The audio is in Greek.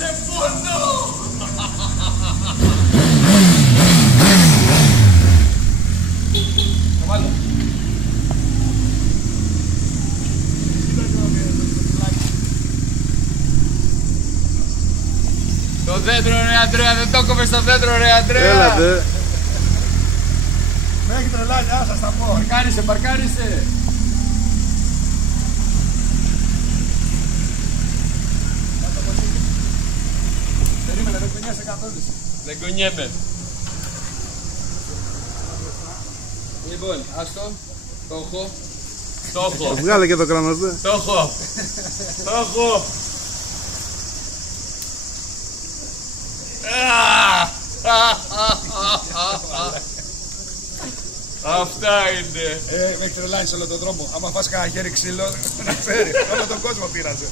σε πονώ! Βάλω. Το δέντρο ρε Αντρέα, δεν το κόβες το δέντρο ρε Αντρέα! Έλατε. Με έχει τρελάνει, άσα στα πω. Παρκάρισε, παρκάρισε! Περίμενε, δεν κουνιάσαι καθόλου. Δεν κουνιέμαι. Λοιπόν, άστο. Το έχω. Το έχω. Βγάλε και το κράνος, δε. Το έχω. Το έχω. Αυτά είναι. Με έχει τρελάνει σε όλο τον δρόμο. Άμα φας κανένα χέρι ξύλο, να ξέρει. Όλο τον κόσμο πείραζε.